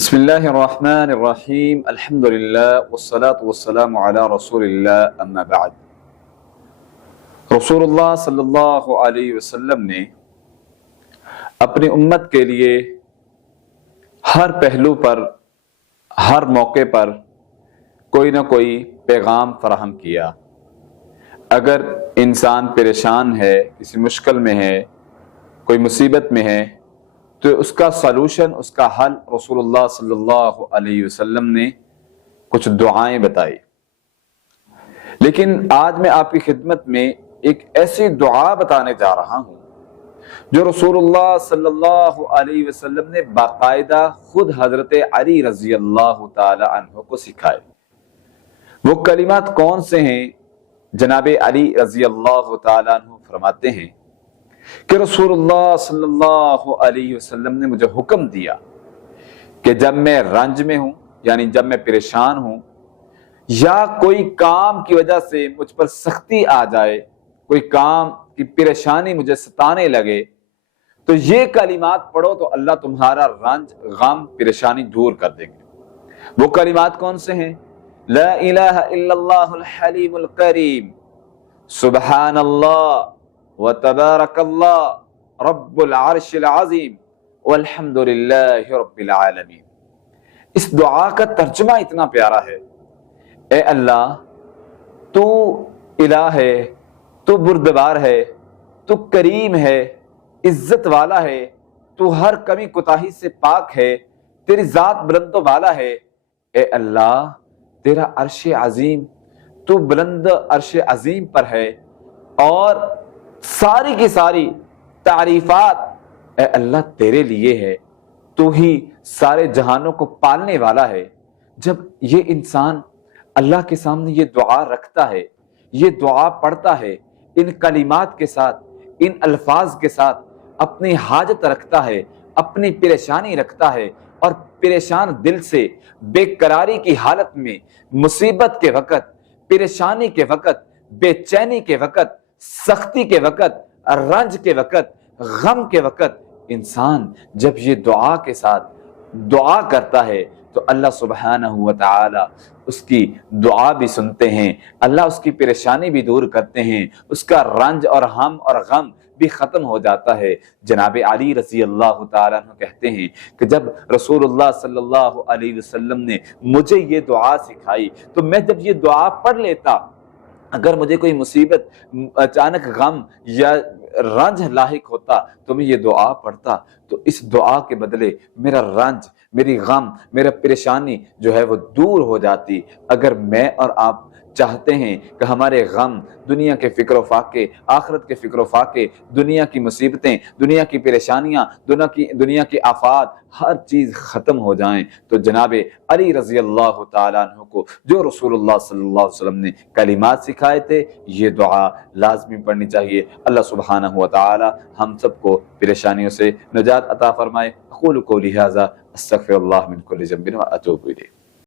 بسم اللہ الرحمن الرحیم الحمدللہ والصلاة والسلام علی رسول اللہ اما بعد۔ رسول اللہ صلی اللہ علیہ وسلم نے اپنی امت کے لیے ہر پہلو پر، ہر موقع پر کوئی نہ کوئی پیغام فراہم کیا۔ اگر انسان پریشان ہے، کسی مشکل میں ہے، کوئی مصیبت میں ہے، تو اس کا سلوشن، اس کا حل رسول اللہ صلی اللہ علیہ وسلم نے کچھ دعائیں بتائی۔ لیکن آج میں آپ کی خدمت میں ایک ایسی دعا بتانے جا رہا ہوں جو رسول اللہ صلی اللہ علیہ وسلم نے باقاعدہ خود حضرت علی رضی اللہ تعالی عنہ کو سکھائے۔ وہ کلمات کون سے ہیں؟ جناب علی رضی اللہ تعالی عنہ فرماتے ہیں کہ رسول اللہ صلی اللہ علیہ وسلم نے مجھے حکم دیا کہ جب میں رنج میں ہوں، یعنی جب میں پریشان ہوں، یا کوئی کام کی وجہ سے مجھ پر سختی آ جائے، کوئی کام کی پریشانی مجھے ستانے لگے، تو یہ کلمات پڑھو تو اللہ تمہارا رنج، غم، پریشانی دور کر دیں گے۔ وہ کلمات کون سے ہیں؟ لا الہ الا اللہ الحلیم الکریم، سبحان اللہ وتبارک اللہ رب العرش العظیم والحمد للہ رب العالمین۔ اس دعا کا ترجمہ اتنا پیارا ہے۔ اے اللہ، تو الہ ہے، تو بردبار ہے، تو کریم ہے، عزت والا ہے، تو ہر کمی کوتاہی سے پاک ہے، تیری ذات بلند و بالا ہے۔ اے اللہ، تیرا عرش عظیم، تو بلند عرش عظیم پر ہے، اور ساری کی ساری تعریفات اے اللہ تیرے لیے ہے، تو ہی سارے جہانوں کو پالنے والا ہے۔ جب یہ انسان اللہ کے سامنے یہ دعا رکھتا ہے، یہ دعا پڑھتا ہے، ان کلمات کے ساتھ، ان الفاظ کے ساتھ اپنی حاجت رکھتا ہے، اپنی پریشانی رکھتا ہے، اور پریشان دل سے، بے قراری کی حالت میں، مصیبت کے وقت، پریشانی کے وقت، بے چینی کے وقت، سختی کے وقت، رنج کے وقت، غم کے وقت، انسان جب یہ دعا کے ساتھ دعا کرتا ہے تو اللہ سبحانہ و تعالی اس کی دعا بھی سنتے ہیں، اللہ اس کی پریشانی بھی دور کرتے ہیں، اس کا رنج اور ہم اور غم بھی ختم ہو جاتا ہے۔ جناب علی رضی اللہ تعالیٰ عنہ کہتے ہیں کہ جب رسول اللہ صلی اللہ علیہ وسلم نے مجھے یہ دعا سکھائی تو میں جب یہ دعا پڑھ لیتا، اگر مجھے کوئی مصیبت، اچانک غم یا رنج لاحق ہوتا تو میں یہ دعا پڑھتا، تو اس دعا کے بدلے میرا رنج، میری غم، میرا پریشانی جو ہے وہ دور ہو جاتی۔ اگر میں اور آپ چاہتے ہیں کہ ہمارے غم، دنیا کے فکر و فاقے، آخرت کے فکر و فاقے، دنیا کی مصیبتیں، دنیا کی پریشانیاں، دنیا کی آفات، ہر چیز ختم ہو جائیں، تو جناب علی رضی اللہ تعالیٰ عنہ کو جو رسول اللہ صلی اللہ علیہ وسلم نے کلمات سکھائے تھے، یہ دعا لازمی پڑھنی چاہیے۔ اللہ سبحانہ و تعالی ہم سب کو پریشانیوں سے نجات عطا فرمائے۔ اقول قولی ھذا استغفر اللہ من کل ذنب واتوب الیہ۔